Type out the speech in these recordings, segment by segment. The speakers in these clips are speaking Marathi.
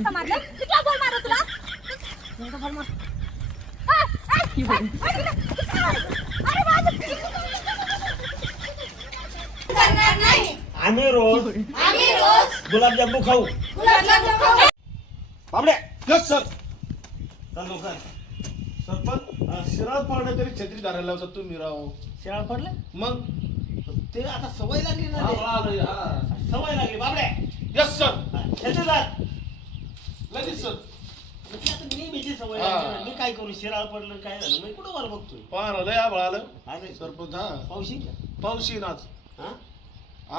कसं मारलं? किती बॉल मारलं तुला? कोणता बॉल मार आ, आ, आ, आ, किती मारलं? अरे माझं करणार नाही आम्ही रोज आम्ही रोज गुलाबजामू खाऊ. गुलाबजाम खाऊ. बाबड्या यस सर चल लवकर. सरपंच शिराळ पाडणे तरी छत्री धरायला होता तुम्ही राव. शिराळ पडलं मग? ते आता सवय लागली ना हा. सवय लागली. बाबड्या यस सर येते सर म्हणजे आता नेहमीची सवय हा. मी काय करू? शिराळ पडलं काय झालं? मी कुठं वर बघतोय? पाहा लय आबळ आलं. अरे. सरपंच हा. पावशी पाऊस येईन आज. हा?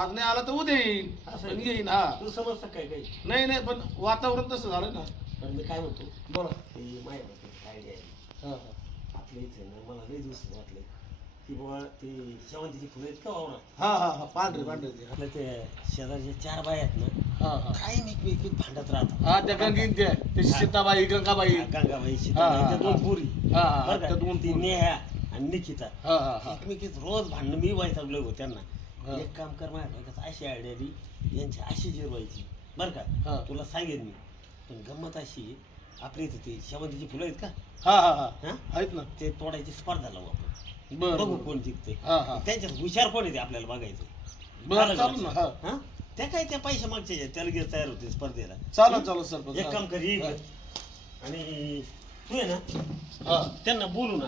आज नाही आला तर उद्या येईन. असं पण आहे. येईन हा. तू समजतं काय काही? नाही नाही पण वातावरण तसं झालं ना. पण मी काय म्हणतो? बोला. ते माझ्या आयडिया आहे. हा, हा. आपल्या इथे ना मला लई दिवस वाटले. की बाबा ते शेवंतीची फुलं आहेत का वावरात हा हा हा. पांढरे पांढरे ते. आपल्या ते शेजारच्या चार बाया आहेत ना काही एकमेकीत भांडत राहतात. हा त्या गंगीन त्या ते सीताबाई गंगाबाई. गंगाबाई सीताबाई त्या दोन. पुरी. हा, हा, बरं का? त्या दोन ती पोरी. नेहा आणि निकिता. हा हा हा. एकमेकीत रोज भांडणं मी व्हायचं हो त्यांना. एक काम कर माझ्या अशी आयडिया आली यांची अशी जिरवायची. बरं हा. का तुला सांगेन मी. पण गंमत अशी आहे, आपल्या इथं ते शेवंतीची फुलं आहेत का? हा हा हा. हा? आहेत ना. ते तोडायची स्पर्धा लावू आपण. बर बघू कोण जिंकते हा हा. त्यांच्यात हुशार कोण येते आपल्याला बघायचं? बरं चालू ना? हा. हा? त्या काय त्या पैसे मागच्या आहेत, त्या लगेच तयार होते स्पर्धेला. चालेल चालेल सरपंच एक काम कर ये. इकडं. आणि तू आहे ना. हा. त्यांना बोलू ना.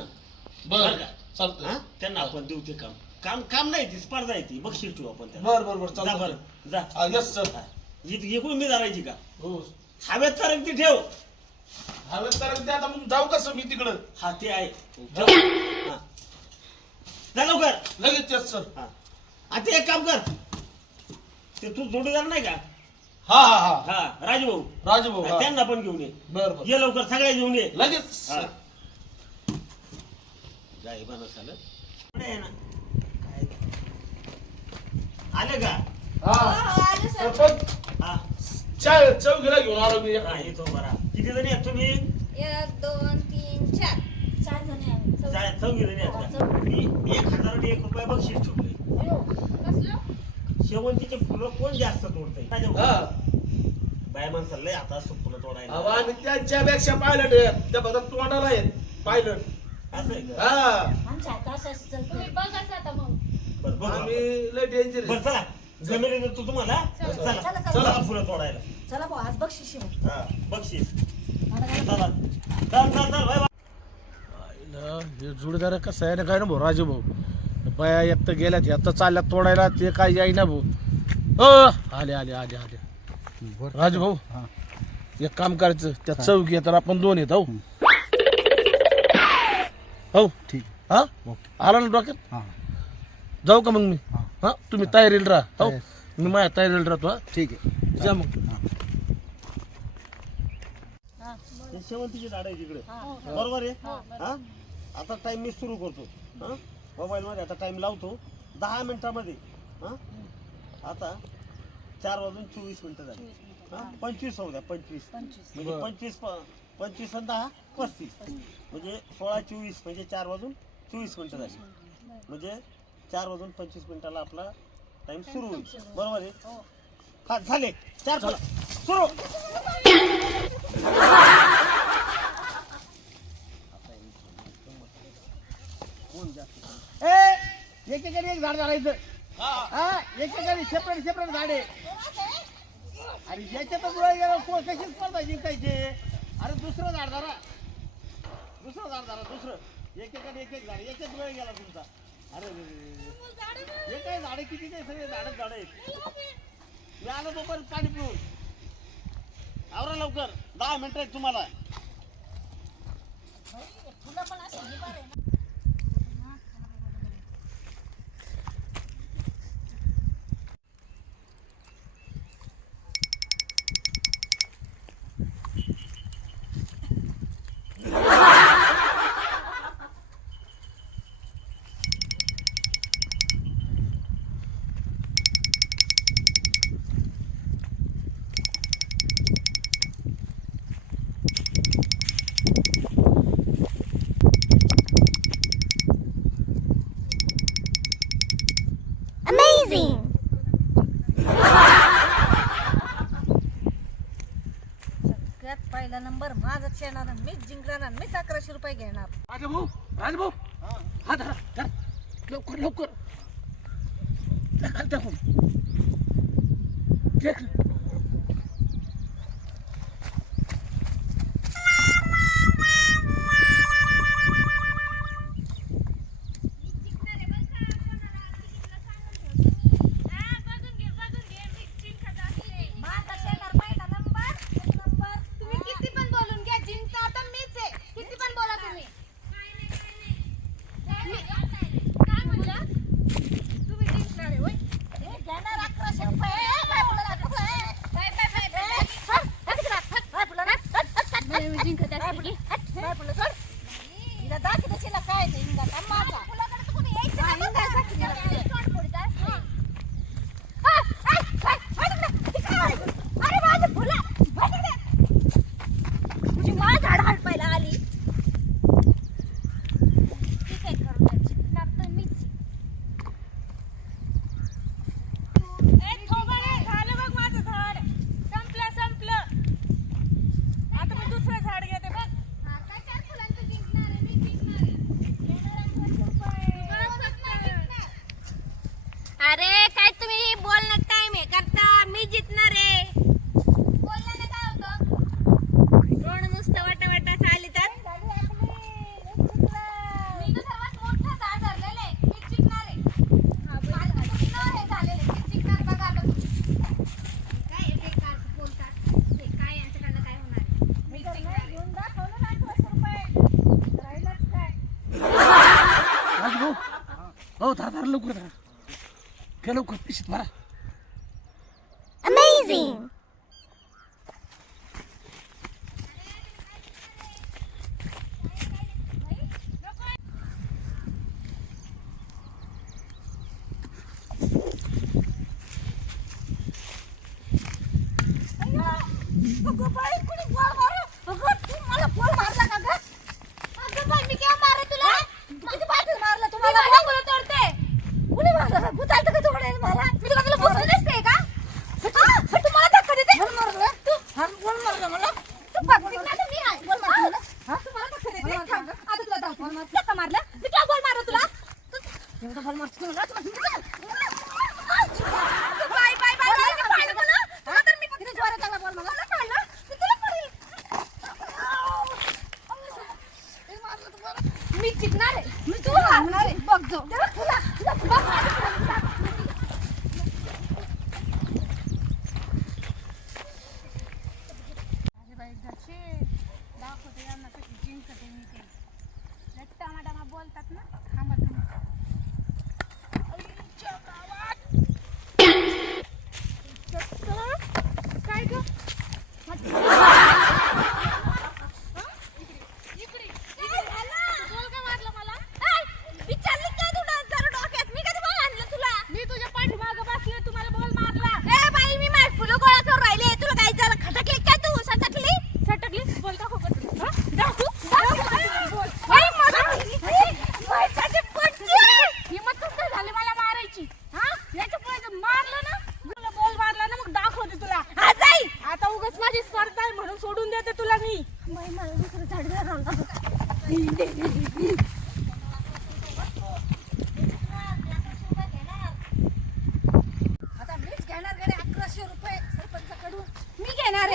बर बरं का? हा? त्यांना आपण देऊ ते काम. काम काम नाही ती स्पर्धा आहे ती. बक्षीस ठेवू आपण त्यांना बर बर बर जा बरं जा. यस सर हा. इथं इकडून मी धरायची का? हो. हवेत तर ती ठेव. हवेत तर ते आता मग जाऊ कसं मी तिकडं? हा ते आहे. ठेव. हा. जा लवकर. लगेच यस सर हा. आता एक काम कर. ते तू जोडीदार नाही का हा हा हा हा राजभाऊ राजभाऊ हा. त्यांना पण घेऊन ये बर बर ये लवकर सगळ्या घेऊन ये लगेच हा. झालं. ना. काय? आले का हा हो. सरपंच हा चौघीला घेऊन आलो मी हा, येतो बरा किती जणी आहेत तुम्ही एक दोन तीन चार चार जण आहे आम्ही. चौघ. जणी हा, आहेत. का? मी एक हजार आणि एक रुपये बक्षीस ठेवले कसलं? शेवंतीचे फुलं कोण जास्त तोडतंय? हा. बाय माणसाला लय आता असं फुलं तोडायला अहो, आणि त्यांच्यापेक्षा पायलट त्या बघा तोंडाला आहेत. पायलट असं आहे का? हा. आमच्या हातात असं असं चालतं. तुम्ही बघाच आता मग. बरं बघू आपण. आम्ही लय डेंजर बरं चला. जमिनी देतो तुम्हाला. चला, चला. चला, चला. चला फुलं तोडायला. चला भाऊ आज बक्षीस. हा बक्षीस. मला काय- चला. चल चल चल बाय हे जोडीदार कसं आहे ना काय ना भाऊ राजू भाऊ. बाया एक तर गेल्यात आता चालल्यात तोडायला ते काय जाई ना भाऊ. अ आले आले आले आले. राजू भाऊ एक काम करायचं त्या चौकी तर आपण दोन येत हो. हो. ठीक. हा? आला ना हां. जाऊ का मग मी? हा. तुम्ही तयारीला राहा हो. मी माझ्या तयारीला राहतो हा. ठीक आहे. जा मग. हे. शेवंतीची झाड आहे तिकडे. बरोबर आहे? हा आता टाइम मी सुरू करतो. हा? मोबाईल मध्ये आता टाइम लावतो. दहा मिनिटामध्ये हा? आता चार वाजून चोवीस मिनिटं झाली. हा? पंचवीस होऊ द्या पंचवीस. म्हणजे पंचवीस प- पंचवीस आणि दहा पस्तीस. म्हणजे सोळा चोवीस म्हणजे चार वाजून चोवीस मिनिटं झाली. म्हणजे चार वाजून पंचवीस मिनिटाला आपला टाइम सुरू होईल. बरोबर आहे? हा. झाले. चार फुलं. सुरू ए एकेकाने एक झाड झाडायचं. हा. एकेकाने सेपरेट सेपरेट झाडे. अरे याच्यातच वेळ गेला कोण कशी स्पर्धा जिंकायचे? अरे दुसरं झाड धरा. दुसरं झाड धरा दुसरं. एकेकाने एक एक झाड याच्यात वेळ गेला तुमचा. अरे. हे काय झाडे किती नाही सगळे झाडच झाड आहेत. मी आलो तोपर्यंत पाणी पिऊन आवरा लवकर. दहा मिनिटं आहेत तुम्हाला. amazing. सगळ्यात पहिला नंबर माझाच येणार मीच जिंकणार आणि मीच अकराशे रुपये घेणार. राजभाऊ राजभाऊ. हा धरा धरा. लवकर लवकर. टाकून देख पडली? काय पडलं? काय पडलं काय नाही Amazing!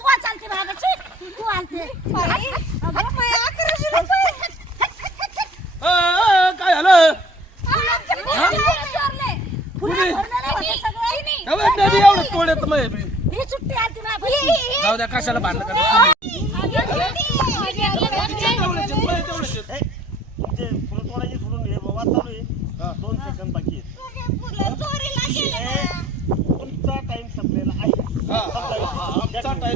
तू चालते बाबाची तू आलते काय झालं एवढं तोडत मग ही सुट्टी आलती ना जाऊ द्या कशाला बांधलं का तोडायची सोडून हे बाबा चालू आहे दोन सेकंद बाकी आहे चोरीला गेले ना. तुमचा टाइम संपलेला आहे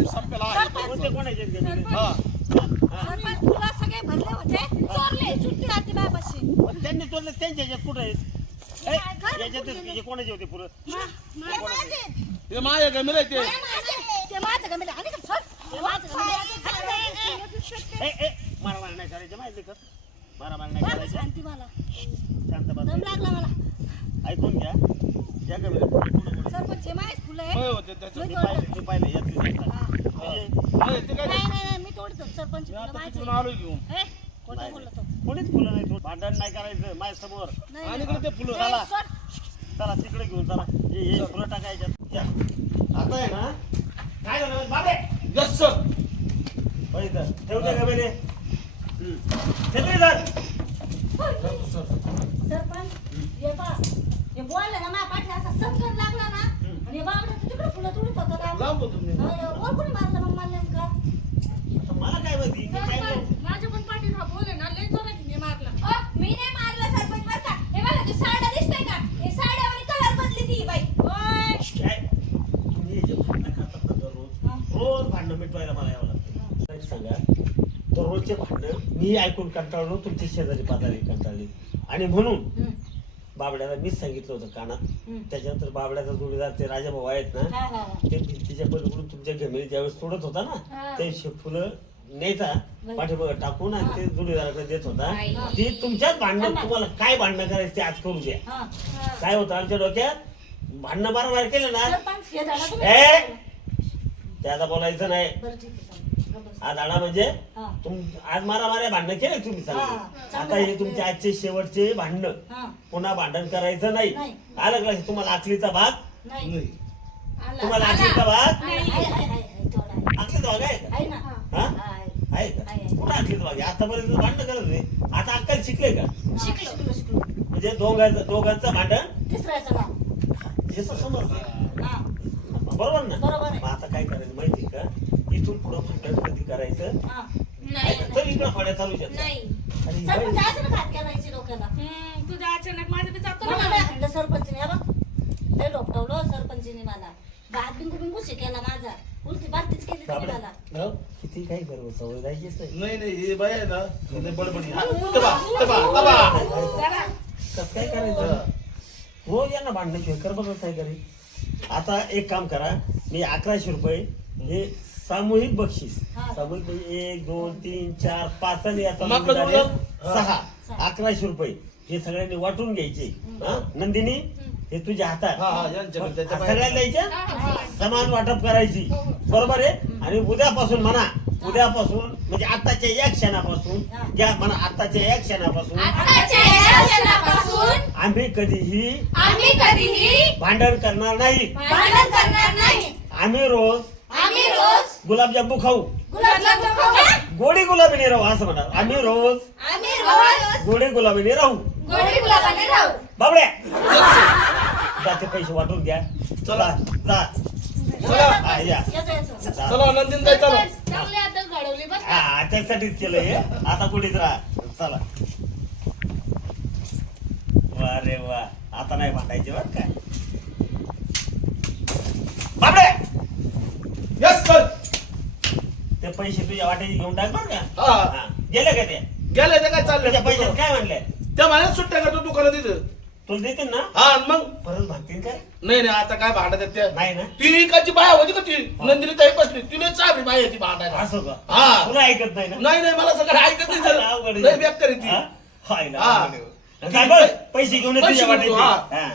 कोणते कोणाचे आहेत गेलेले? हा. सरपंच तुला सगळे भरले होते. चोरले सुट्टी राहते बाबाशी पण त्यांनी तोडले त्यांच्या ह्याच्यात कुठं आहेत? ए, याच्यातच हे कोणाचे होते पुरं? हे माझे. माझ्या गमिले ते. हे माझे. ते माझं गमेल. आणि का सर हे माझं गमेल. ए ए मारामार नाही करायचं माहिती का? मारामार नाही करायचं. शांती मला. शांत बस. दम लागला मला. ऐकून घ्या. ज्या कमी सरपंच हे माझे फुलं आहे होय होते त्याचं मी. पाहिले मी पाहिले ते काय नाही नाही नाही मी तोडत. सरपंच फुलं माझे. घेऊन. बोललो तो कोणीच फुलं नाही तोड भांडण नाही करायचं माझ्यासमोर नाही आणि इकडे ते फुलं चला. ए, सर चला तिकडे घेऊन चला. हे हे फुलं टाकायच्यात. या. आता आहे ना? काय झालं बाबे? Yes sir. बघितलं ठेवते का बेले ठेवते सर. सरपंच हे पा बोलले ना माझ्या पाठी असा समजून लागला ना आणि हे बाबडे तिकडे फुलं तोडत होता ना लांब होतो मी अरे, बोल कोणी मारलं मग मला नेमकं. आता मला काय माहिती मी काय बोलू? माझ्या पण पाठीत हा बोल आहे ना लय जोरात हिने मारला. मी नाही मारलं सरपंच बरं का? हे बघा तू साड्या दिसतंय का? हे कलर बदली ती बाई. ओय. काय तुम्ही हे जे भांडणं ना दररोज रोज भांडणं मिटवायला मला यावं लागतं. सांगा दररोजचे भांडणं मी ऐकून कंटाळलो तुमची शेजारी पाजारी कंटाळली. आणि म्हणून बाबड्याला मीच सांगितलं होतं कानात त्याच्यानंतर बाबड्याचा जोडीदार ते राजाभाऊ आहेत ना ते भिंतीच्या पलीकडून तुमच्या घमेली ज्यावेळेस तोडत होता ना ते फुलं न्यायचा पाठीमागं टाकून आणि ते जोडीदाराकडे देत होता. ती तुमच्याच भांडण तुम्हाला काय भांडणं करायचं ते आज करू द्या. काय होतं आमच्या डोक्यात भांडणं बारंबार केलं ना. सरपंच झालं तुम्ही ए! ते आता बोलायचं नाही. आहे. आज आडा म्हणजे हा. तुम आज मारा भांडणं केले तुम्ही हा, चांगले आता हे आहे. तुमचे आजचे शेवटचे भांडणं. हा. पुन्हा भांडण करायचं नाही. नाही. आलं का लक्षात? तुम्हाला आखलीचा भाग? नाही. नाही. तुम्हाला आखलीचा भाग? आहे, आहे, आहे, आहे, आहे. आखलीचा भाग आहे का? आहे ना. हा? आहे. आहे का? आहे. कुठं आखलीचा भाग आहे? आतापर्यंत भांडण करत नाही आता अक्कल शिकले का? शिकलो शिकलो शिकलो. म्हणजे दोघांचं दोघांचं भांडण? हे तर समजलं हा. बरोबर ना? बरोबर आहे. मग आता काय करायचं माहिती का? इथून पुढं भांडण कधी करायचं? हा. नाही तर इकडं फड्या चालू शकतात. नाही. आणि ही सरपंच बाई- असं घात करायची डोक्याला. हम्म, तुझ्या अचानक माझं बी जातो मला ना. नाही हाणलं सरपंचने? हा बघ. लय डोकटवलं सरपंचने मला. शिकायला माझा? उलटी बारतीच केली तुम्ही बापरे. मला. हो? किती काय करू? सवय जायचीच नाही. नाही नाही हे बाय आहे ना हे बडबडी हा, तबा तबा तबा. कसं काय करायचं? रोज यांना भांडण्याशिवाय कर बघत नाही घरी. आता एक काम करा. मी अकराशे रुपये हे सामूहिक बक्षीस. हा. सामूहिक म्हणजे एक दोन तीन चार पाच आणि आता मग नंदी झाले हा. सहा. अकराशे रुपये. हे सगळ्यांनी वाटून घ्यायचे. हा? नंदिनी हे तुझ्या हातात. हा हा त्याच्या सगळ्यांना. द्यायच्या? समान वाटप करायची. बरोबर आहे? आणि उद्यापासून म्हणा उद्यापासून म्हणजे आताच्या या क्षणापासून या म्हणा आताच्या या क्षणापासून आताच्या या क्षणापासून आम्ही कधीही आम्ही कधीही भांडण करणार नाही. भांडण करणार नाही. आम्ही रोज आम्ही रोज गुलाबजामू खाऊ. खाऊ. गोडी गुलाबीने राहू असं म्हणा. आम्ही रोज आम्ही रोज गोडी गुलाबीने राहू. गोडी गुलाबाने राहू. बाबड्या! जाते पैसे वाटून घ्या. चला. जा चला. हा, या. जा. चला नंदिन ताई चला. चांगली आदत घडवली बस हा त्यासाठीच केलं हे. आता कुठेच राहा. चला. वा रे वा. आता नाही भांडायचे बर काय बाबडे यस सर ते पैसे तुझ्या वाट्याची घेऊन टाक बर का? हा. हा. गेले का ते? गेले ते काय त्याच्या पैशात चाललं काय म्हणले? त्या माझ्या सुट्ट्या करतो दुकानात तिथं तुला देतील ना? हा आणि मग? परत भागतील काय? नाही नाही आता काय भांडत आहेत त्या? नाही ना. ती इकडची बाया होती का ती? नंदिनी ताई बसली. तिने चाबी बाई आहे ती भांडायला. असं का? हा. तुला ऐकत नाही ना? नाही नाही मला सगळं ऐकत नाही अवघड झालं आहे. लय बेकार आहे ती. हा? हाय ना, हा. अवघड आहे. काय बघ, पैसे घेऊन ये पैसे तुझ्या घेऊन वाट्याचे हा. हा.